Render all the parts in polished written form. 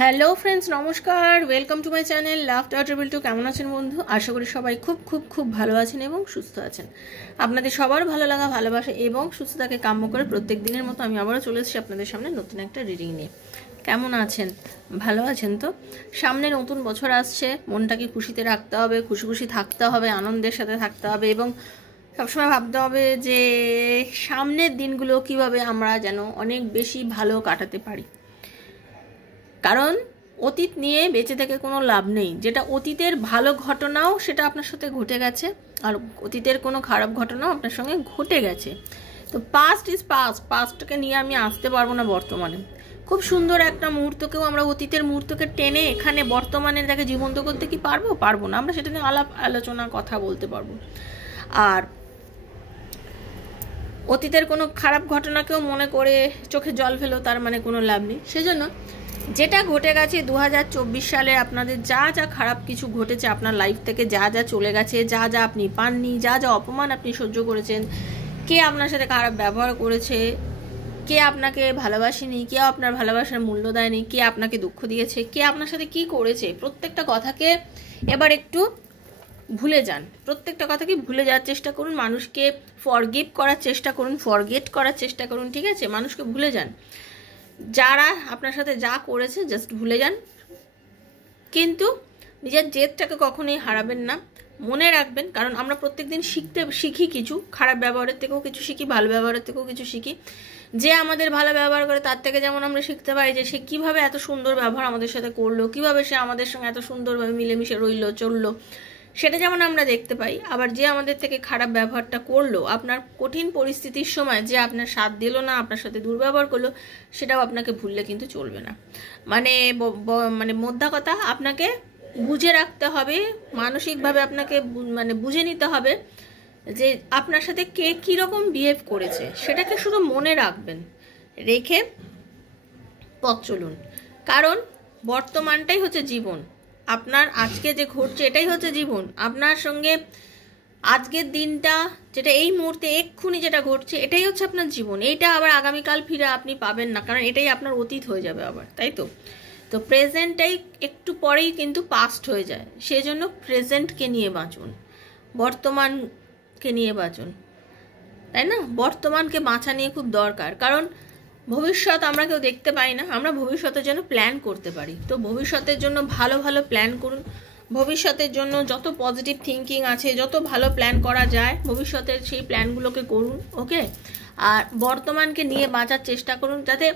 Hello friends, নমস্কার। Welcome to my channel লাভ.টু। কেমন আছেন বন্ধু? আশা করি সবাই খুব খুব খুব ভালো আছেন এবং সুস্থ আছেন। আপনাদের সবার ভালো লাগা, ভালোবাসা এবং সুস্থতাকে কাম্য করে প্রত্যেক দিনের মতো আমি আবারও চলে এসেছি আপনাদের সামনে নতুন একটা রিডিং নিয়ে। কেমন আছেন? ভালো আছেন তো? সামনে নতুন বছর আসছে, মনটাকে খুশিতে রাখতে হবে, খুশি খুশি থাকতে হবে, আনন্দের সাথে থাকতে হবে এবং সবসময় ভাবতে হবে যে সামনের দিনগুলো কিভাবে আমরা যেন অনেক বেশি ভালো কাটাতে পারি। কারণ অতীত নিয়ে বেঁচে থেকে কোনো লাভ নেই। যেটা অতীতের ভালো ঘটনাও সেটা আপনার সাথে ঘটে গেছে, আর অতীতের কোনো খারাপ ঘটনাও আপনার সঙ্গে ঘটে গেছে। তো পাস্ট ইজ পাস্ট, পাস্টকে নিয়ে আমি আসতে পারবো না বর্তমানে। খুব সুন্দর একটা মুহূর্তকেও আমরা অতীতের মুহূর্তকে টেনে এখানে বর্তমানে তাকে জীবন্ত করতে কি পারবো না। আমরা সেটা নিয়ে আলোচনা কথা বলতে পারবো। আর অতীতের কোনো খারাপ ঘটনাকেও মনে করে চোখে জল ফেলো, তার মানে কোনো লাভ নেই। সেজন্য যেটা ঘটে গেছে 2024 সালে আপনাদের যা যা খারাপ কিছু ঘটেছে, আপনার লাইফ থেকে যা যা চলে গেছে, যা যা আপনি পাননি, যা যা অপমান আপনি সহ্য করেছেন, কে আপনার সাথে খারাপ ব্যবহার করেছে, কে আপনাকে ভালোবাসেনি, কে আপনার ভালোবাসার মূল্য দেয়নি, কে আপনাকে দুঃখ দিয়েছে, কে আপনার সাথে কি করেছে, প্রত্যেকটা কথাকে এবার একটু ভুলে যান। প্রত্যেকটা কথাকে ভুলে যাওয়ার চেষ্টা করুন। মানুষকে ফরগিভ করার চেষ্টা করুন, ফরগেট করার চেষ্টা করুন। ঠিক আছে? মানুষকে ভুলে যান। যারা আপনার সাথে যা করেছে জাস্ট ভুলে যান, কিন্তু নিজের জেদটাকে কখনোই হারাবেন না। মনে রাখবেন, কারণ আমরা প্রত্যেকদিন শিখি কিছু, খারাপ ব্যবহারের থেকেও কিছু শিখি, ভালো ব্যবহারের থেকেও কিছু শিখি। যে আমাদের ভালো ব্যবহার করে তার থেকে যেমন আমরা শিখতে পারি যে সে কিভাবে এত সুন্দর ব্যবহার আমাদের সাথে করলো, কিভাবে সে আমাদের সঙ্গে এত সুন্দরভাবে মিলেমিশে রইলো চললো, সেটা যেমন আমরা দেখতে পাই। আবার যে আমাদের থেকে খারাপ ব্যবহারটা করলো, আপনার কঠিন পরিস্থিতির সময় যে আপনার সাথ দিল না, আপনার সাথে দুর্ব্যবহার করলো, সেটাও আপনাকে ভুললে কিন্তু চলবে না। মানে মোদ্দা কথা, আপনাকে বুঝে রাখতে হবে, মানসিকভাবে আপনাকে বুঝে নিতে হবে যে আপনার সাথে কে কীরকম বিহেভ করেছে, সেটাকে শুধু মনে রাখবেন, রেখে পথ চলুন। কারণ বর্তমানটাই হচ্ছে জীবন। আপনার আজকে যে ঘটছে এটাই হচ্ছে জীবন। আপনার সঙ্গে আজকের দিনটা, যেটা এই মুহূর্তে এক্ষুনি যেটা ঘটছে, এটাই হচ্ছে আপনার জীবন। এইটা আবার আগামীকাল ফিরে আপনি পাবেন না, কারণ এটাই আপনার অতীত হয়ে যাবে আবার, তাই তো? তো প্রেজেন্টটাই একটু পরেই কিন্তু পাস্ট হয়ে যায়। সেই জন্য প্রেজেন্টকে নিয়ে বাঁচুন, বর্তমানকে নিয়ে বাঁচুন, তাই না? বর্তমানকে বাঁচা নিয়ে খুব দরকার, কারণ ভবিষ্যৎ আমরা কেউ দেখতে পাই না। আমরা ভবিষ্যতের জন্য প্ল্যান করতে পারি। তো ভবিষ্যতের জন্য ভালো ভালো প্ল্যান করুন। ভবিষ্যতের জন্য যত পজিটিভ থিঙ্কিং আছে, যত ভালো প্ল্যান করা যায়, ভবিষ্যতের সেই প্ল্যানগুলোকে করুন। ওকে? আর বর্তমানকে নিয়ে বাঁচার চেষ্টা করুন, যাতে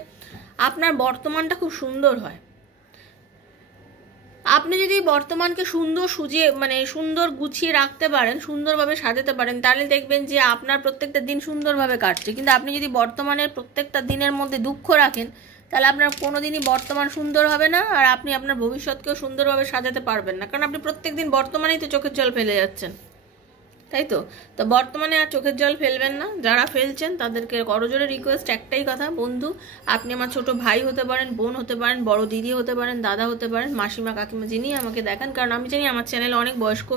আপনার বর্তমানটা খুব সুন্দর হয়। আপনি যদি বর্তমানকে সুন্দর গুছিয়ে রাখতে পারেন, সুন্দরভাবে সাজাতে পারেন, তাহলে দেখবেন যে আপনার প্রত্যেকটা দিন সুন্দরভাবে কাটছে। কিন্তু আপনি যদি বর্তমানের প্রত্যেকটা দিনের মধ্যে দুঃখ রাখেন, তাহলে আপনার কোনোদিনই বর্তমান সুন্দর হবে না, আর আপনি আপনার ভবিষ্যৎকেও সুন্দরভাবে সাজাতে পারবেন না, কারণ আপনি প্রত্যেকদিন বর্তমানেই তো চোখের জল ফেলে যাচ্ছেন, তাই তো? তো বর্তমানে আর চোখের জল ফেলবেন না। যারা ফেলছেন তাদেরকে করজোরে রিকোয়েস্ট, একটাই কথা, বন্ধু, আপনি আমার ছোট ভাই হতে পারেন, বোন হতে পারেন, বড় দিদি হতে পারেন, দাদা হতে পারেন, মাসিমা কাকিমা, যিনি আমাকে দেখেন। কারণ আমি জানি আমার চ্যানেলে অনেক বয়স্ক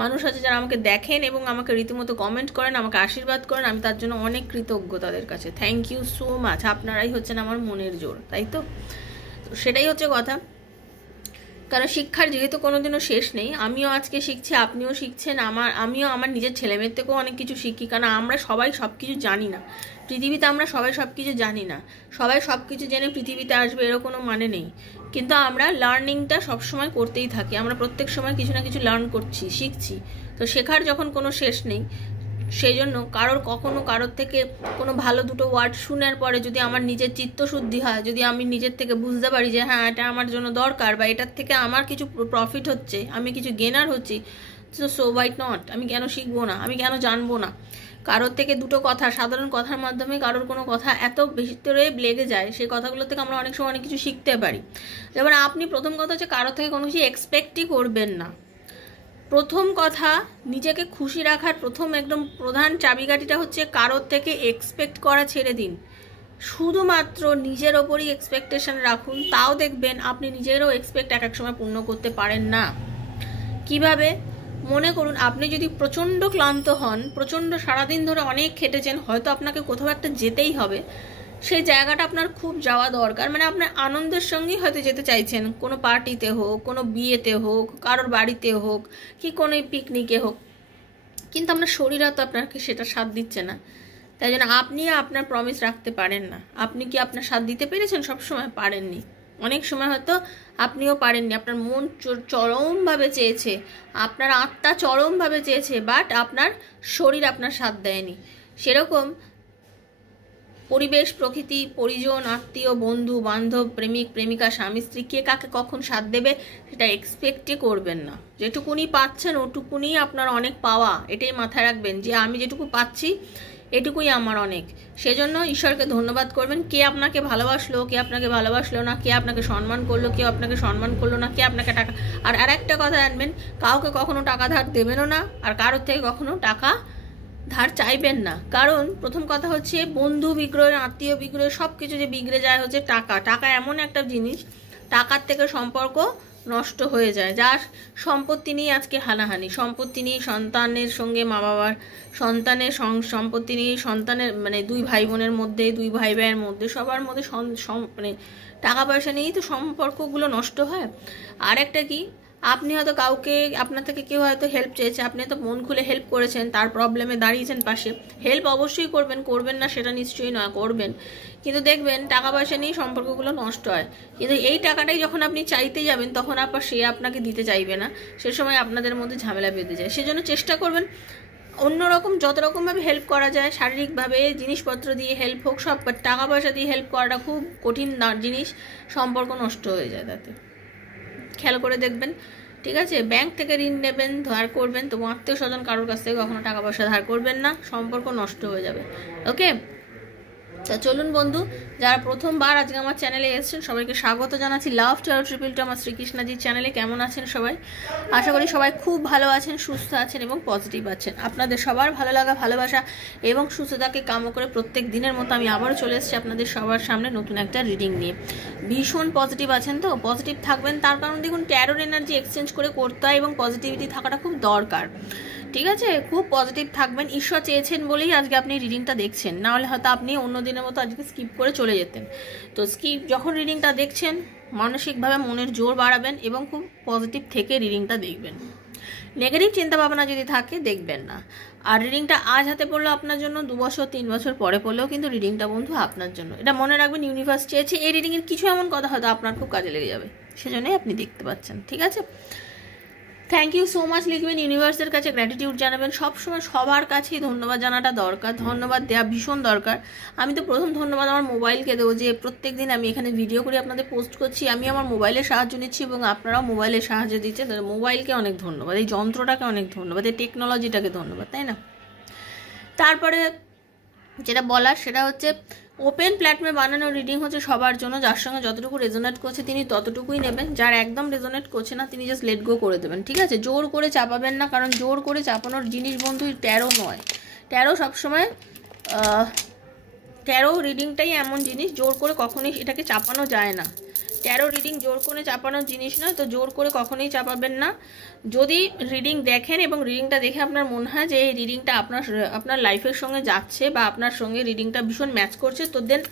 মানুষ আছে যারা আমাকে দেখেন এবং আমাকে রীতিমতো কমেন্ট করেন, আমাকে আশীর্বাদ করেন। আমি তার জন্য অনেক কৃতজ্ঞ তাদের কাছে। Thank you so much. আপনারাই হচ্ছেন আমার মনের জোর, তাই তো? সেটাই হচ্ছে কথা। কারণ শিক্ষার যেহেতু কোনোদিনও শেষ নেই, আমিও আজকে শিখছি, আপনিও শিখছেন। আমিও আমার নিজের ছেলেমেয়ের থেকেও অনেক কিছু শিখি, কারণ আমরা সবাই সব কিছু জানি না পৃথিবীতে। আমরা সবাই সব কিছু জানি না। সবাই সব কিছু জেনে পৃথিবীতে আসবে এরও কোনো মানে নেই। কিন্তু আমরা লার্নিংটা সবসময় করতেই থাকি। আমরা প্রত্যেক সময় কিছু না কিছু লার্ন করছি, শিখছি। তো শেখার যখন কোনো শেষ নেই, সেই জন্য কারোর থেকে কোনো ভালো দুটো ওয়ার্ড শোনার পরে যদি আমার নিজের চিত্তশুদ্ধি হয়, যদি আমি নিজের থেকে বুঝতে পারি যে হ্যাঁ, এটা আমার জন্য দরকার, বা এটার থেকে আমার কিছু প্রফিট হচ্ছে, আমি কিছু গেনার হচ্ছি, সো হোয়াই নট? আমি কেন শিখবো না? আমি কেন জানবো না? কারোর থেকে দুটো কথা, সাধারণ কথার মাধ্যমে কারোর কোনো কথা এত ভিতরে লেগে যায়, সেই কথাগুলো থেকে আমরা অনেক সময় অনেক কিছু শিখতে পারি। যেমন আপনি প্রথম কথা হচ্ছে কারোর থেকে কোনো কিছু এক্সপেক্টই করবেন না। প্রথম কথা, নিজেকে খুশি রাখার প্রথম একদম প্রধান চাবিকাঠিটা হচ্ছে কারোর থেকে এক্সপেক্ট করা ছেড়ে দিন। শুধুমাত্র নিজের ওপরই এক্সপেকটেশন রাখুন। তাও দেখবেন আপনি নিজেরও এক্সপেক্ট এক এক সময় পূর্ণ করতে পারেন না। কিভাবে? মনে করুন, আপনি যদি প্রচণ্ড ক্লান্ত হন, প্রচণ্ড সারাদিন ধরে অনেক খেটেছেন, হয়তো আপনাকে কোথাও একটা যেতেই হবে, সেই জায়গাটা আপনার খুব যাওয়া দরকার। মানে আপনার আনন্দের সঙ্গেই হয়তো যেতে চাইছেন, কোনো পার্টিতে হোক, কোনো বিয়েতে হোক, কারোর বাড়িতে হোক, কি কোনো পিকনিকে হোক, কিন্তু আপনার শরীর তো আপনাকে সেটা সাথ দিচ্ছে না। তাই জন্য আপনি আপনার প্রমিস রাখতে পারেন না। আপনি কি আপনার সাথ দিতে পেরেছেন? সবসময় পারেননি। অনেক সময় হয়তো আপনিও পারেননি, আপনার মন চরমভাবে চেয়েছে, আপনার আত্মা চরমভাবে চেয়েছে, বাট আপনার শরীর আপনার সাথ দেয়নি। সেরকম পরিবেশ, প্রকৃতি, পরিজন, আত্মীয়, বন্ধু বান্ধব, প্রেমিক প্রেমিকা, স্বামী স্ত্রী, কে কাকে কখন সাথ দেবে সেটা এক্সপেক্টই করবেন না। যেটুকুনি পাচ্ছেন ওটুকুনি আপনার অনেক পাওয়া, এটাই মাথায় রাখবেন যে আমি যেটুকু পাচ্ছি এটুকুই আমার অনেক। সেজন্য ঈশ্বরকে ধন্যবাদ করবেন। কে আপনাকে ভালোবাসলো, কে আপনাকে ভালোবাসলো না, কে আপনাকে সম্মান করলো, কেউ আপনাকে সম্মান করলো না, কে আপনাকে টাকা। আর একটা কথা জানবেন, কাউকে কখনো টাকা ধার দেবেনও না, আর কারোর থেকে কখনো টাকা ধার চাইবেন না। কারণ প্রথম কথা হচ্ছে বন্ধু বিগ্রহ, আত্মীয় বিগ্রহ, সব কিছু যে বিগড়ে যায় হচ্ছে টাকা। টাকা এমন একটা জিনিস, টাকার থেকে সম্পর্ক নষ্ট হয়ে যায়। যার সম্পত্তি নিয়ে আজকে হানাহানি, সম্পত্তি নিয়ে সন্তানের সঙ্গে মা বাবার, সন্তানের সম্পত্তি নিয়ে সন্তানের, মানে দুই ভাই বোনের মধ্যে, দুই ভাই ভাইয়ের মধ্যে, সবার মধ্যে মানে টাকা পয়সা নিয়েই তো সম্পর্কগুলো নষ্ট হয়। আর একটা কি, আপনি হয়তো কাউকে, আপনার থেকে কেউ হয়তো হেল্প চেয়েছে, আপনি তো মন খুলে হেল্প করেছেন, তার প্রবলেমে দাঁড়িয়েছেন পাশে, হেল্প অবশ্যই করবেন, করবেন না সেটা নিশ্চয়ই নয়, করবেন। কিন্তু দেখবেন টাকা পয়সা নিয়ে সম্পর্কগুলো নষ্ট হয়। কিন্তু এই টাকাটাই যখন আপনি চাইতে যাবেন তখন আবার সে আপনাকে দিতে চাইবে না, সে সময় আপনাদের মধ্যে ঝামেলা বেঁধে যায়। সেজন্য চেষ্টা করবেন অন্যরকম, যত রকমভাবে হেল্প করা যায়, শারীরিকভাবে, জিনিসপত্র দিয়ে হেল্প হোক, সব, টাকা পয়সা দিয়ে হেল্প করাটা খুব কঠিন জিনিস, সম্পর্ক নষ্ট হয়ে যায় তাতে। খেয়াল করে দেখবেন, ঠিক আছে? ব্যাংক থেকে ঋণ নেবেন, ধার করবেন, তো আত্মীয় স্বজন কারোর কাছ থেকে কখনো টাকা পয়সা ধার করবেন না, সম্পর্ক নষ্ট হয়ে যাবে। ওকে, তো চলুন বন্ধু, যারা প্রথমবার আজকে আমার চ্যানেলে এসেছেন সবাইকে স্বাগত জানাচ্ছি। লাভ ট্যারো ট্রিপল টু আমার শ্রীকৃষ্ণজির চ্যানেলে। কেমন আছেন সবাই? আশা করি সবাই খুব ভালো আছেন, সুস্থ আছেন এবং পজিটিভ আছেন। আপনাদের সবার ভালো লাগা, ভালোবাসা এবং সুস্থতাকে কামনা করে প্রত্যেক দিনের মতো আমি আবারও চলে এসেছি আপনাদের সবার সামনে নতুন একটা রিডিং নিয়ে। ভীষণ পজিটিভ আছেন তো? পজিটিভ থাকবেন, তার কারণ দেখুন ট্যারোর এনার্জি এক্সচেঞ্জ করে করতে হয় এবং পজিটিভিটি থাকাটা খুব দরকার, ঠিক আছে? খুব পজিটিভ থাকবেন। ঈশ্বর চেয়েছেন বলেই আজকে আপনি রিডিংটা দেখছেন, না হলে হয়তো আপনি অন্য দিনের মতো আজকে স্কিপ করে চলে যেতেন। তো যখন রিডিংটা দেখছেন মানসিকভাবে মনের জোর বাড়াবেন এবং খুব পজিটিভ থেকে রিডিংটা দেখবেন। নেগেটিভ চিন্তাভাবনা যদি থাকে দেখবেন না। আর রিডিংটা আজ হাতে পড়লো আপনার জন্য, 2 বছর 3 বছর পরে পড়লেও কিন্তু রিডিংটা বন্ধু আপনার জন্য। এটা মনে রাখবেন, ইউনিভার্স চেয়েছে এই রিডিংয়ের কিছু এমন কথা হয়তো আপনার খুব কাজে লেগে যাবে, সেজন্যই আপনি দেখতে পাচ্ছেন, ঠিক আছে? থ্যাংক ইউ সো মাচ লিখবেন, ইউনিভার্সের কাছে গ্র্যাটিটিউড জানাবেন। সবসময় সবার কাছেই ধন্যবাদ জানাটা দরকার, ধন্যবাদ দেওয়া ভীষণ দরকার। আমি তো প্রথম ধন্যবাদ আমার মোবাইলকে দেবো, যে প্রত্যেক দিন আমি এখানে ভিডিও করে আপনাদের পোস্ট করছি, আমি আমার মোবাইলের সাহায্য নিচ্ছি এবং আপনারাও মোবাইলের সাহায্য দিচ্ছেন। মোবাইলকে অনেক ধন্যবাদ, এই যন্ত্রটাকে অনেক ধন্যবাদ, এই টেকনোলজিটাকে ধন্যবাদ, তাই না? তারপরে যেটা বলার সেটা হচ্ছে ওপেন প্ল্যাটফর্মে বানানো রিডিং হচ্ছে সবার জন্য। যার সঙ্গে যতটুকু রেজোনেট করছে তিনি ততটুকুই নেবেন, যার একদম রেজোনেট করছে না তিনি জাস্ট লেট গো করে দেবেন, ঠিক আছে? জোর করে চাপাবেন না, কারণ জোর করে চাপানোর জিনিস বন্ধু ট্যারো নয়। ট্যারো সবসময়, ট্যারো রিডিংটাই এমন জিনিস, জোর করে কখনোই এটাকে চাপানো যায় না। ট্যারো রিডিং জোর করে চাপানোর জিনিস নয়, তো জোর করে কখনোই চাপাবেন না। যদি রিডিং দেখেন এবং রিডিংটা দেখে আপনার মনে হয় যে এই রিডিংটা আপনার লাইফের সঙ্গে যাচ্ছে বা আপনার সঙ্গে রিডিংটা ভীষণ ম্যাচ করছে, তো দেন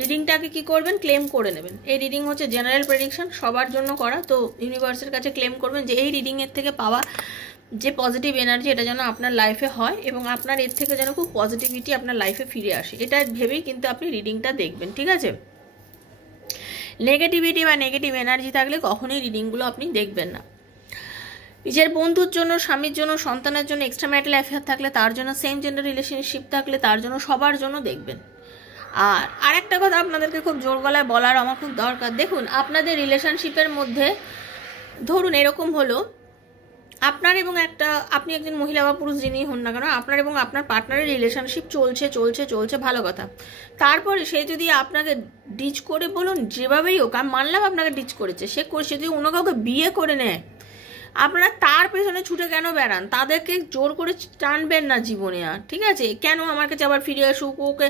রিডিংটাকে কি করবেন, ক্লেম করে নেবেন। এই রিডিং হচ্ছে জেনারেল প্রেডিকশন, সবার জন্য করা। তো ইউনিভার্সের কাছে ক্লেম করবেন যে এই রিডিংয়ের থেকে পাওয়া যে পজিটিভ এনার্জি এটা যেন আপনার লাইফে হয় এবং আপনার এর থেকে যেন খুব পজিটিভিটি আপনার লাইফে ফিরে আসে, এটা ভেবেই কিন্তু আপনি রিডিংটা দেখবেন, ঠিক আছে? নেগেটিভিটি বা নেগেটিভ এনার্জি থাকলে কখনোই রিডিংগুলো আপনি দেখবেন না। নিজের বন্ধুর জন্য, স্বামীর জন্য, সন্তানের জন্য, এক্সট্রা ম্যারিটাল অ্যাফেয়ার থাকলে তার জন্য, সেম জেন্ডার রিলেশনশিপ থাকলে তার জন্য, সবার জন্য দেখবেন। আর আরেকটা কথা আপনাদেরকে খুব জোর গলায় বলার আমার খুব দরকার, দেখুন আপনাদের রিলেশনশিপের মধ্যে ধরুন এরকম হলো, আপনার এবং আপনি একজন মহিলা বা পুরুষ যিনি হন না কেন, আপনার এবং আপনার পার্টনারের রিলেশনশিপ চলছে, ভালো কথা। তারপরে সে যদি আপনাকে ডিচ করে, বলুন যেভাবেই হোক, আমি মানলাম আপনাকে ডিচ করেছে, সে যদি অন্য কাউকে বিয়ে করে নেয়, আপনারা তার পেছনে ছুটে কেন বেড়ান? তাদেরকে জোর করে টানবেন না জীবনে আর, ঠিক আছে? কেন আমার কাছে আবার ফিরে আসুক, ওকে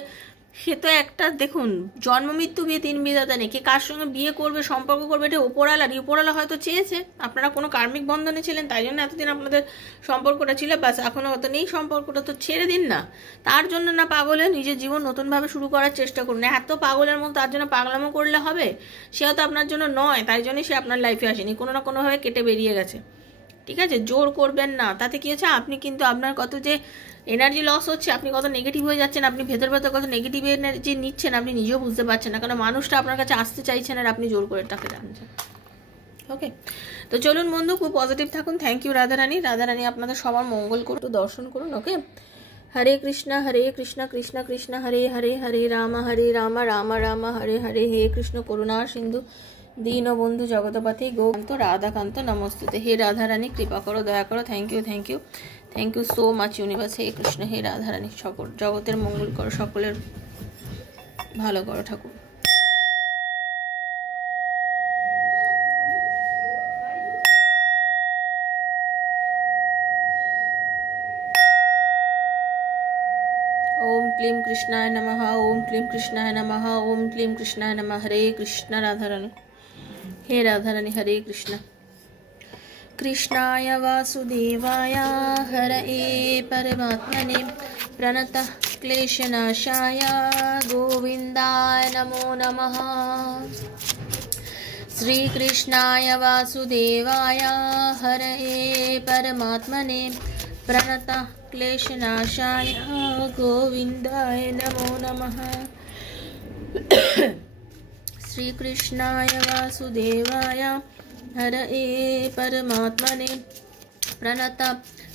সে তো একটা দেখুন, জন্ম মৃত্যু বিয়ে 3 বিধাতা নেই, কে কার সঙ্গে বিয়ে করবে, সম্পর্ক করবে, এটা উপরওয়ালা হয়তো চেয়েছে। আপনারা কোনো কার্মিক বন্ধনে ছিলেন, তাই জন্য এতদিন আপনাদের সম্পর্কটা ছিল, বাস এখনো হয়তো নেই সম্পর্কটা, তো ছেড়ে দিন না। তার জন্য না পাগলে নিজের জীবন নতুনভাবে শুরু করার চেষ্টা করুন। এত পাগলের মতো তার জন্য পাগলামো করলে হবে? সে হয়তো আপনার জন্য নয়, তাই জন্যই সে আপনার লাইফে আসেনি, কোনো না কোনোভাবে কেটে বেরিয়ে গেছে। ঠিক আছে, জোর করবেন না, তাতে কি হচ্ছে, আপনি কিন্তু আপনার কত যে এনার্জি লস হচ্ছে, আপনি কত নেগেটিভ হয়ে যাচ্ছেন, আপনি ভেতর কত নেগেটিভ এনার্জি নিচ্ছেন, আপনি নিজেও বুঝতে পারছেন না, কারণ মানুষটা আপনার কাছে আসতে চাইছেন আর আপনি জোর করে তাকে টানছেন। ওকে, তো চলুন বন্ধু, খুব পজিটিভ থাকুন। Thank you Radharani. রাধারানী আপনাদের সবার মঙ্গল করুন, দর্শন করুন। ওকে, হরে কৃষ্ণ কৃষ্ণ কৃষ্ণ হরে হরে, হরে রাম রাম রাম হরে হরে, হে কৃষ্ণ করুণা সিন্ধু দীনবন্ধু জগৎপতি গোকান্ত রাধাকান্ত নমস্তুতে। হে রাধারানী কৃপা করো, দয়া করো। Thank you so much universe. হে কৃষ্ণ, হে রাধারানী, সকল জগতের মঙ্গল করো, সকলের ভালো করো ঠাকুর। ओम क्लीं कृष्णाय नमः, ओम क्लीं कृष्णाय नमः, ओम क्लीं कृष्णाय नमः। हरे कृष्ण राधारानी, हे राधारानी, हरे कृष्ण। कृष्णाय वासुदेवाय हरये परमात्मने प्रणतः क्लेशनाशाय गोविन्दाय नमो नमः। श्रीकृष्णाय वासुदेवाय हरये परमात्मने प्रणतः क्लेशनाशाय गोविन्दाय नमो नमः। श्रीकृष्णाय वासुदेवाय हरये परमात्मने प्रणतः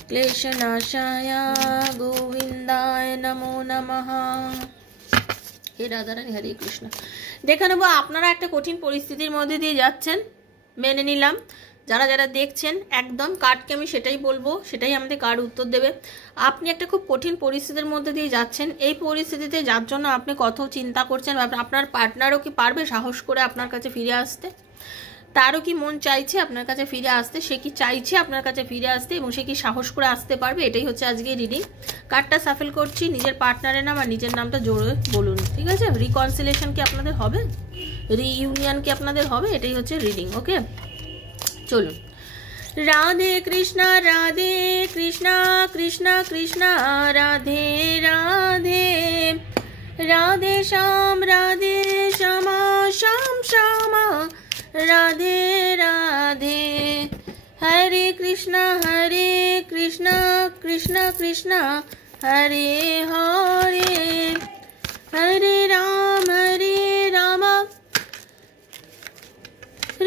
क्लेशनाशाय गोविन्दाय नमो नमः। हे राधारानी, हरे कृष्ण। দেখে নেবো আপনারা একটা কঠিন পরিস্থিতির মধ্যে দিয়ে যাচ্ছেন, মেনে নিলাম। যারা যারা দেখছেন একদম কার্ডকে আমি সেটাই বলবো, সেটাই আমাদের কার্ড উত্তর দেবে। আপনি একটা খুব কঠিন পরিস্থিতির মধ্যে দিয়ে যাচ্ছেন, এই পরিস্থিতিতে যার জন্য আপনি কত চিন্তা করছেন, আপনার পার্টনারও কি পারবে সাহস করে আপনার কাছে ফিরে আসতে, তারও কি মন চাইছে আপনার কাছে ফিরে আসতে, সে কি চাইছে আপনার কাছে ফিরে আসতে এবং সে কি সাহস করে আসতে পারবে, এটাই হচ্ছে আজকে রিডিং। কার্ডটা সাফেল করছি, নিজের পার্টনারের নাম আর নিজের নামটা জোরে বলুন, ঠিক আছে? রিকনসিলেশন কি আপনাদের হবে, রিইউনিয়ন কি আপনাদের হবে, এটাই হচ্ছে রিডিং। ওকে, চলুন। রাধে কৃষ্ণ কৃষ্ণ কৃষ্ণ রাধে রাধে, রাধে শ্যাম শ্যাম শ্যাম রাধে রাধে, হরে কৃষ্ণ কৃষ্ণ কৃষ্ণ হরে হরে, হরে রাম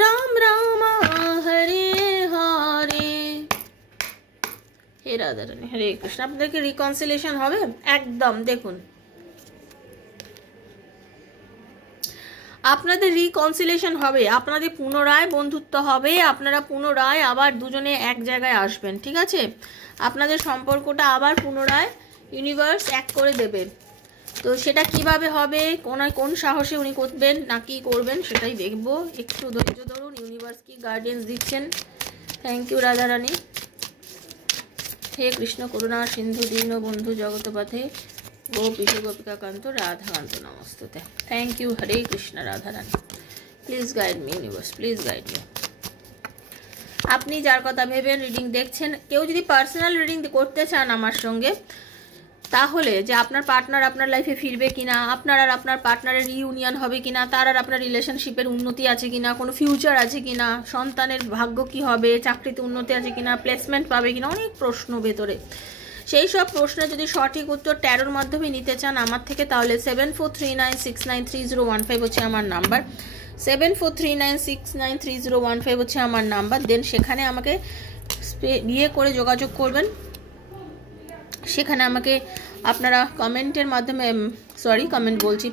রাম রাম হরে হরে। হে রাধারানী, হরে কৃষ্ণ। আপনাদেরকে রিকনসিলেশন হবে একদম। দেখুন, আপনাদের রিকনসিলেশন হবে, আপনাদের পুনরায় বন্ধুত্ব হবে, আপনারা পুনরায় আবার দুজনে এক জায়গায় আসবেন, ঠিক আছে? আপনাদের সম্পর্কটা আবার পুনরায় ইউনিভার্স এক করে দেবে। তো সেটা কিভাবে হবে, কোন সাহসে উনি করবেন না কি করবেন সেটাই দেখবো। একটু ধৈর্য ধরুন, ইউনিভার্স কি গাইডেন্স দিচ্ছেন। Thank you Radharani. হে কৃষ্ণ করুণা সিন্ধু দীনবন্ধু জগৎপথে গোপীশ গোপিকাকান্ত রাধাকান্ত নমস্তুতে। থ্যাংক ইউ, হরে Krishna Radharani. Please guide me universe, please guide me. আপনি যার কথা ভেবেন রিডিং দেখছেন, কেউ যদি পার্সোনাল রিডিং করতে চান আমার সঙ্গে, তাহলে যে আপনার পার্টনার আপনার লাইফে ফিরবে কিনা, আপনার আর আপনার পার্টনারের রিইউনিয়ন হবে কিনা, তার আর আপনার রিলেশনশিপের উন্নতি আছে কিনা, কোনো ফিউচার আছে কিনা, সন্তানের ভাগ্য কি হবে, চাকরিতে উন্নতি আছে কিনা, প্লেসমেন্ট পাবে কিনা, অনেক প্রশ্ন ভেতরে। সেই সব প্রশ্নের যদি সঠিক উত্তর ট্যারোর মাধ্যমে নিতে চান আমার থেকে, তাহলে 7439693015 হচ্ছে আমার নাম্বার, 7439693015 হচ্ছে আমার নাম্বার। দেন সেখানে আমাকে বিয়ে করে যোগাযোগ করবেন। সেখানে আমাকে আপনারা কমেন্টের মাধ্যমে, কমেন্ট বলছি,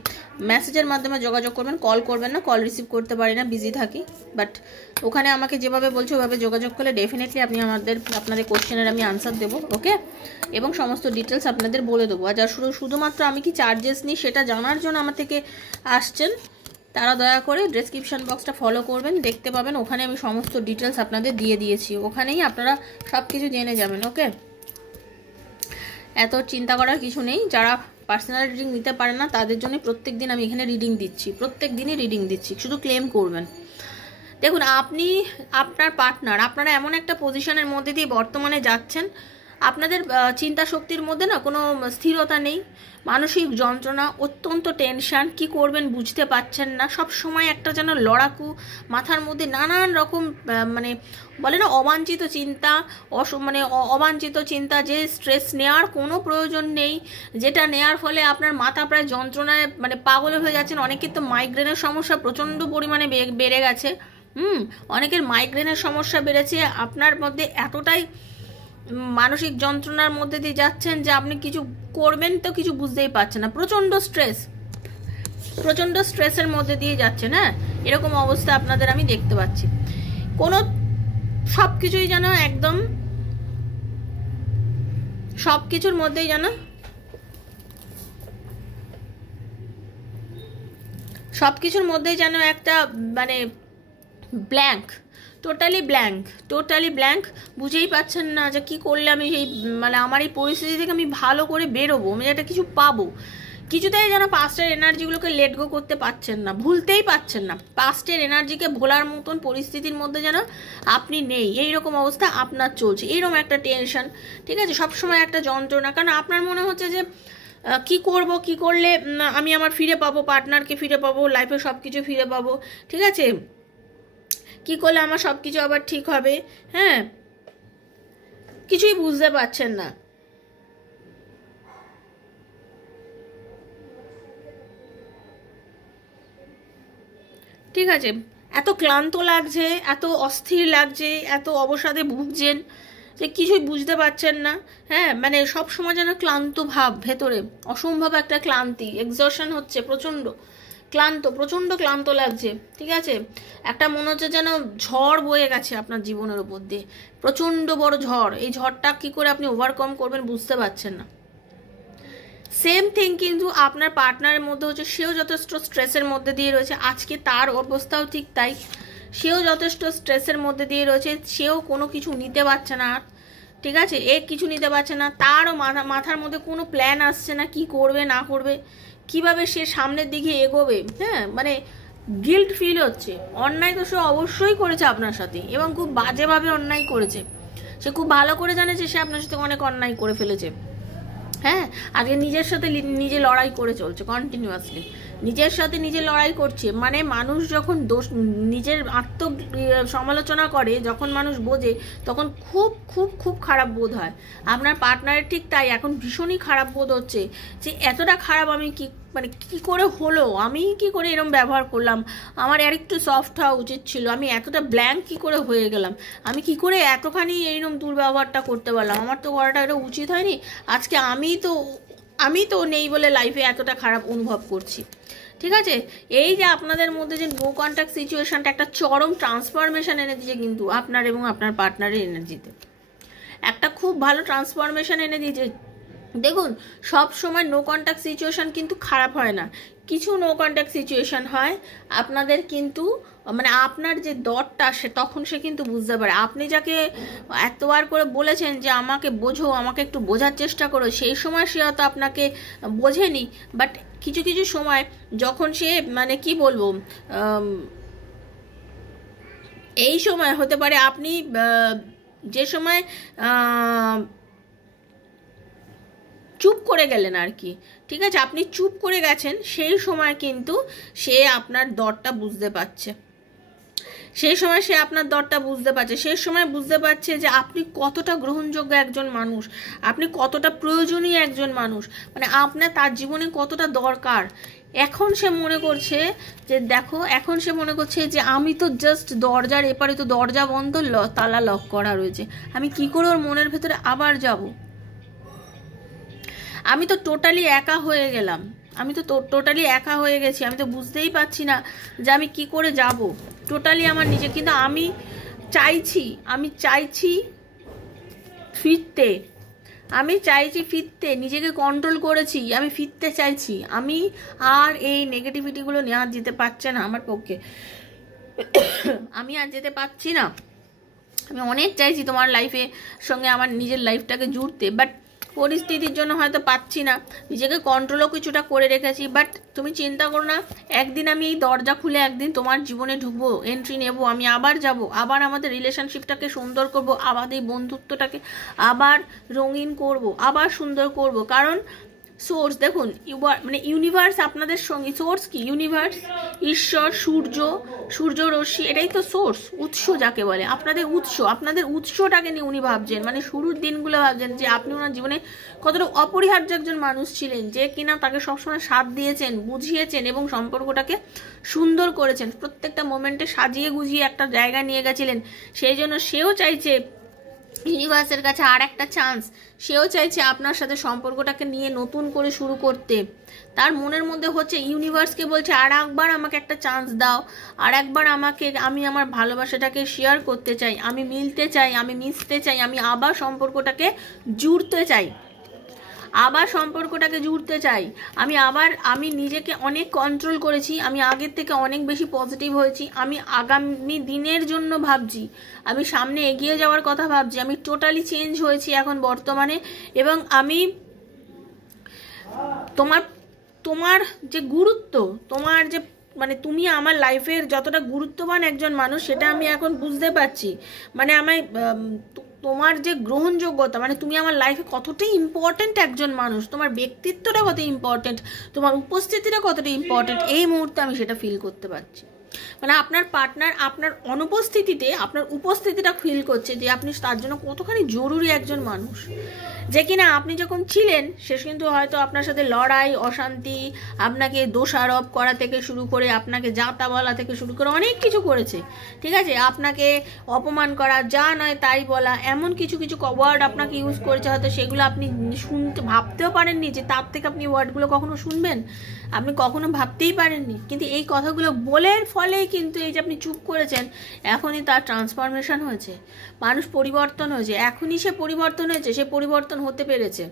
মেসেজের মাধ্যমে যোগাযোগ করবেন, কল করবেন না, কল রিসিভ করতে পারি না, বিজি থাকি। বাট ওখানে আমাকে যেভাবে বলছো ওভাবে যোগাযোগ করলে ডেফিনেটলি আপনাদের কোশ্চেনের আমি আনসার দেবো। ওকে, এবং সমস্ত ডিটেলস আপনাদের বলে দেবো। আর যা শুধুমাত্র আমি কি চার্জেস নিই সেটা জানার জন্য আমার থেকে আসছেন, তারা দয়া করে ডেসক্রিপশন বক্সটা ফলো করবেন, দেখতে পাবেন ওখানে আমি সমস্ত ডিটেলস আপনাদের দিয়ে দিয়েছি, ওখানেই আপনারা সব কিছু জেনে যাবেন। ওকে, এত চিন্তা করার কিছু নেই। যারা পার্সোনাল রিডিং নিতে পারেন না তাদের জন্য প্রত্যেক দিন আমি এখানে রিডিং দিচ্ছি, প্রত্যেক দিনই রিডিং দিচ্ছি, শুধু ক্লেম করবেন। দেখুন, আপনি আপনার পার্টনার, আপনারা এমন একটা পজিশনের মধ্যে দিয়ে বর্তমানে যাচ্ছেন, আপনাদের চিন্তা শক্তির মধ্যে না কোনো স্থিরতা নেই, মানসিক যন্ত্রণা, অত্যন্ত টেনশান, কি করবেন বুঝতে পারছেন না, সব সময় একটা যেন লড়াকু, মাথার মধ্যে নানান রকম মানে বলে না অবাঞ্ছিত চিন্তা, অবাঞ্ছিত চিন্তা, যে স্ট্রেস নেওয়ার কোনো প্রয়োজন নেই, যেটা নেওয়ার ফলে আপনার মাথা প্রায় যন্ত্রণায় মানে পাগল হয়ে যাচ্ছেন। অনেকের তো মাইগ্রেনের সমস্যা প্রচণ্ড পরিমাণে বেড়ে গেছে, অনেকের মাইগ্রেনের সমস্যা বেড়েছে, আপনার মধ্যে এতটাই মানসিক যন্ত্রণার মধ্যে দিয়ে যাচ্ছেন যে আপনি কিছু করবেন তো কিছু বুঝতেই পারছেন না, প্রচণ্ড স্ট্রেসের মধ্যে দিয়ে যাচ্ছেন। হ্যাঁ, এরকম অবস্থা আপনাদের আমি দেখতে পাচ্ছি। কোনো সব কিছুই যেন একদম সব কিছুর মধ্যেই যেন একটা মানে ব্ল্যাঙ্ক, টোটালি ব্ল্যাঙ্ক, বুঝেই পাচ্ছেন না যে কী করলে আমি এই মানে আমার এই পরিস্থিতি থেকে আমি ভালো করে বেরোবো, আমি একটা কিছু পাবো। কিছুতেই যেন পাস্টের এনার্জিগুলোকে লেট গো করতে পারছেন না, ভুলতেই পারছেন না, পাস্টের এনার্জিকে ভোলার মতন পরিস্থিতির মধ্যে যেন আপনি নেই, এইরকম অবস্থা আপনার চলছে, এইরকম একটা টেনশন, ঠিক আছে, সবসময় একটা যন্ত্রণা। কারণ আপনার মনে হচ্ছে যে কি করব, কি করলে আমি আমার ফিরে পাবো, পার্টনারকে ফিরে পাবো, লাইফে সব কিছু ফিরে পাবো, ঠিক আছে, কি করলে আমার সব কিছু আবার ঠিক হবে। হ্যাঁ, কিছুই বুঝতে পারছেন না। ঠিক আছে, এত ক্লান্ত লাগছে, এত অস্থির লাগছে, এত অবসাদে ভুগছেন যে কিছুই বুঝতে পারছেন না। হ্যাঁ, মানে সব সময় যেন ক্লান্ত ভাব ভেতরে, অসম্ভব একটা ক্লান্তি, এক্সজশন হচ্ছে, প্রচণ্ড ক্লান্ত লাগছে। ঠিক আছে, একটা মনে হচ্ছে যেন ঝড় বয়ে গেছে আপনার জীবনের উপর দিয়ে, প্রচণ্ড বড় ঝড়। এই ঝড়টা কি করে আপনি ওভারকাম করবেন বুঝতে পারছেন না। সেম থিং কিন্তু আপনার পার্টনারের মধ্যে হচ্ছে, সেও যথেষ্ট স্ট্রেসের মধ্যে দিয়ে রয়েছে, আজকে তার অবস্থাও ঠিক তাই, সেও যথেষ্ট স্ট্রেসের মধ্যে দিয়ে রয়েছে, সেও কোনো কিছু নিতে পারছে না। ঠিক আছে, কিছু নিতে পারছে না, তারও মাথার মধ্যে কোনো প্ল্যান আসছে না, কি করবে না করবে, কিভাবে সে সামনের দিকে এগোবে। হ্যাঁ, মানে গিল্ট ফিল হচ্ছে, অন্যায় তো সে অবশ্যই করেছে আপনার সাথে, এবং খুব বাজেভাবে অন্যায় করেছে, সে খুব ভালো করে জানে যে সে আপনার সাথে অনেক অন্যায় করে ফেলেছে। হ্যাঁ, আজকে নিজের সাথে নিজে লড়াই করে চলছে, কন্টিনিউয়াসলি নিজের সাথে নিজে লড়াই করছে। মানে মানুষ যখন নিজের সমালোচনা করে, যখন মানুষ বোঝে, তখন খুব খুব খুব খারাপ বোধ হয়। আপনার পার্টনারের ঠিক তাই, এখন ভীষণই খারাপ বোধ হচ্ছে যে এতটা খারাপ আমি কি করে হলো, আমি কি করে এরকম ব্যবহার করলাম, আমার আর একটু সফট হওয়া উচিত ছিল, আমি এতটা ব্ল্যাঙ্ক কি করে হয়ে গেলাম, আমি কি করে এতখানি এইরকম দুর্ব্যবহারটা করতে পারলাম, আমার তো করাটা এটা উচিত হয়নি, আজকে আমি তো নেই বলে লাইফে এতটা খারাপ অনুভব করছি। ঠিক আছে, এই যে আপনাদের মধ্যে যে নো কন্ট্যাক্ট সিচুয়েশনটা একটা চরম ট্রান্সফরমেশন এনে দিয়েছে কিন্তু আপনার এবং আপনার পার্টনারের এনার্জিতে, একটা খুব ভালো ট্রান্সফরমেশন এনে দিয়েছে। দেখুন, সব সময় নো কন্ট্যাক্ট সিচুয়েশন কিন্তু খারাপ হয় না, কিছু নো কন্ট্যাক্ট সিচুয়েশন হয় আপনাদের কিন্তু মানে আপনার যে দরটা তখন সে কিন্তু বুঝতে পারে। আপনি যাকে এতবার করে বলেছেন যে আমাকে বোঝো, আমাকে একটু বোঝার চেষ্টা করো, সেই সময় সে হয়তো আপনাকে বোঝেনি, বাট কিছু কিছু সময় যখন সে মানে কি বলবো, এই সময় হতে পারে আপনি যে সময় চুপ করে গেলেন আর কি, ঠিক আছে, আপনি চুপ করে গেছেন, সেই সময় কিন্তু সে আপনার দরটা বুঝতে পারছে, সেই সময় সে আপনার দরটা বুঝতে পারছে, সেই সময় বুঝতে পারছে যে আপনি কতটা গ্রহণযোগ্য একজন মানুষ, আপনি কতটা প্রয়োজনীয় একজন মানুষ, মানে আপনার তার জীবনে কতটা দরকার। এখন সে মনে করছে যে দেখো, এখন সে মনে করছে যে আমি তো জাস্ট দরজার এপারে, তো দরজা বন্ধ, তালা লক করা রয়েছে, আমি কি করে ওর মনের ভেতরে আবার যাব, আমি তো টোটালি একা হয়ে গেলাম, আমি তো টোটালি একা হয়ে গেছি, আমি তো বুঝতেই পারছি না যে আমি কি করে যাব, টোটালি আমার নিজে। কিন্তু আমি চাইছি ফিরতে, নিজেকে কন্ট্রোল করেছি, আমি ফিরতে চাইছি, আমি আর এই নেগেটিভিটিগুলো নেওয়া যেতে পারছে না আমার পক্ষে, আমি আর যেতে পারছি না, আমি অনেক চাইছি তোমার লাইফে সঙ্গে আমার নিজের লাইফটাকে জুড়তে, বাট পরিস্থিতির জন্য হয়তো পাচ্ছি না, নিজেকে কন্ট্রোলও কিছুটা করে রেখেছি, বাট তুমি চিন্তা করো না, একদিন আমি এই দরজা খুলে একদিন তোমার জীবনে ঢুকবো, এন্ট্রি নেব, আমি আবার যাব, আবার আমাদের রিলেশনশিপটাকে সুন্দর করব, আমাদের বন্ধুত্বটাকে আবার রঙিন করব, আবার সুন্দর করব। কারণ সোর্স দেখুন, মানে ইউনিভার্স আপনাদের সঙ্গে, সোর্স কি? ইউনিভার্স, ঈশ্বর, সূর্য রশ্মি, এটাই তো সোর্স, উৎস যাকে বলে। আপনাদের উৎসটাকে নিয়ে উনি ভাবছেন, মানে শুরুর দিনগুলো ভাবছেন যে আপনি ওনার জীবনে কতটা অপরিহার্য একজন মানুষ ছিলেন, যে কিনা তাকে সবসময় সাথ দিয়েছেন, বুঝিয়েছেন এবং সম্পর্কটাকে সুন্দর করেছেন, প্রত্যেকটা মোমেন্টে সাজিয়ে গুজিয়ে একটা জায়গা নিয়ে গেছিলেন। সেই জন্য সেও চাইছে ইউনিভার্সের কাছে আর একটা চান্স, সেও চাইছে আপনার সাথে সম্পর্কটাকে নিয়ে নতুন করে শুরু করতে। তার মনের মধ্যে হচ্ছে, ইউনিভার্সকে বলছে আর একবার আমাকে একটা চান্স দাও, আর একবার আমি আমার ভালোবাসাটাকে শেয়ার করতে চাই, আমি মিলতে চাই, আমি মিশতে চাই, আমি আবার সম্পর্কটাকে জুড়তে চাই, আমি নিজেকে অনেক কন্ট্রোল করেছি, আমি আগের থেকে অনেক বেশি পজিটিভ হয়েছি, আমি আগামী দিনের জন্য ভাবছি, আমি সামনে এগিয়ে যাওয়ার কথা ভাবছি, আমি টোটালি চেঞ্জ হয়েছি এখন বর্তমানে। এবং আমি তোমার যে গুরুত্ব, তোমার যে মানে তুমি আমার লাইফের যতটা গুরুত্ববান একজন মানুষ, সেটা আমি এখন বুঝতে পারছি। মানে তোমার যে গ্রহণযোগ্যতা, মানে তুমি আমার লাইফে কতটা ইম্পর্টেন্ট একজন মানুষ, তোমার ব্যক্তিত্বটা কত ইম্পর্টেন্ট, তোমার উপস্থিতিটা কতটা ইম্পর্টেন্ট, এই মুহূর্তে আমি সেটা ফিল করতে পারছি। মানে আপনার পার্টনার আপনার অনুপস্থিতিতে আপনার উপস্থিতিটা ফিল করছে যে আপনি তার জন্য কতখানি জরুরি একজন মানুষ। যে কিনা আপনি যখন ছিলেন, সে কিন্তু হয়তো আপনার সাথে লড়াই, অশান্তি, আপনাকে দোষারোপ করা থেকে শুরু করে, আপনাকে যাতা বলা থেকে শুরু করে অনেক কিছু করেছে, ঠিক আছে? আপনাকে অপমান করা, যা নয় তাই বলা, এমন কিছু ওয়ার্ড আপনাকে ইউজ করেছে, হয়তো সেগুলো আপনি ভাবতেও পারেননি যে তার থেকে আপনি ওয়ার্ডগুলো কখনো শুনবেন, আপনি কখনো ভাবতেই পারেননি। কিন্তু এই কথাগুলো বলার ফলেই কিন্তু এই যে আপনি চুপ করেছেন, এখনই তার ট্রান্সফরমেশন হয়েছে, মানুষ পরিবর্তন হয়েছে, এখনই সে পরিবর্তন হয়েছে, সে পরিবর্তন হতে পেরেছে,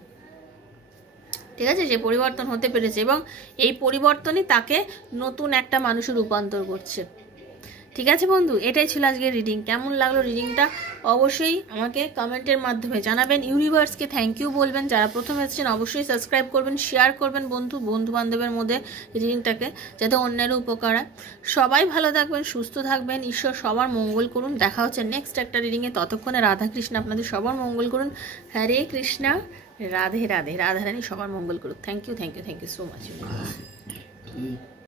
ঠিক আছে? সে পরিবর্তন হতে পেরেছে এবং এই পরিবর্তনই তাকে নতুন একটা মানুষে রূপান্তর করছে। ঠিক আছে বন্ধু, এটাই ছিল আজকের রিডিং। কেমন লাগলো রিডিংটা অবশ্যই আমাকে কমেন্টের মাধ্যমে জানাবেন। ইউনিভার্সকে থ্যাংক ইউ বলবেন, যারা প্রথম এসেছেন অবশ্যই সাবস্ক্রাইব করবেন, শেয়ার করবেন বন্ধু বান্ধবের মধ্যে রিডিংটাকে, যাতে অন্যেরও উপকার হয়। সবাই ভালো থাকবেন, সুস্থ থাকবেন, ঈশ্বর সবার মঙ্গল করুন। দেখা হচ্ছে নেক্সট একটা রিডিংয়ে, ততক্ষণে রাধাকৃষ্ণ আপনাদের সবার মঙ্গল করুন। হরে কৃষ্ণা, রাধে রাধে, রাধারানী সবার মঙ্গল করুন। Thank you so much.